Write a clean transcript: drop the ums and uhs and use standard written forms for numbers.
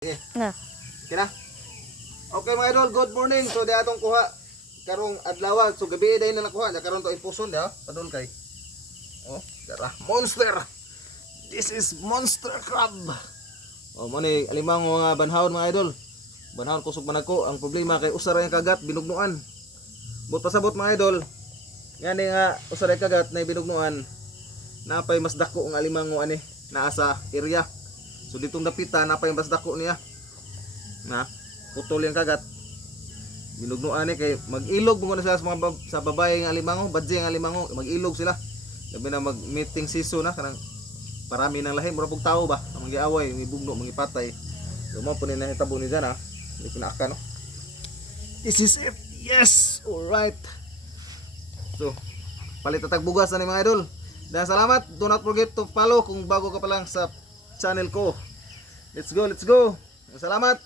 Na. Kina? Okay mga idol, good morning. So di atong kuha karong adlaw, so gabi day na nakuha, na karon to ipuson dia, padol kay. Oh, dara, monster. This is monster crab. Oh, mo ni alimang mga banhawon mga idol. Banhawon kusog man ako. Ang problema kay usara yung kagat binugnuan. But pasabot mga idol, ngani nga usara yung kagat na binugnuan. Napay mas dako ang alimang ani naa sa area. So ditong dapita napay mas dako niya. Na putol yung kagat. Binugnuan ni kay mag-ilog mo na sila sa babae ng alimango, badje ng alimango, mag-ilog sila. Gabi na mag-meeting season na kanang parami ng lahi, mura pug tao ba, ang giaway, mibugno, mangipatay. So mo punin na hitabo ni dyan ha. Hindi pinaka no. This is it. Yes. All right. So palit tatag bugas na ni mga idol. Dan salamat. Do not forget to follow kung bago ka pa lang sa channel ko. Let's go, let's go. Salamat.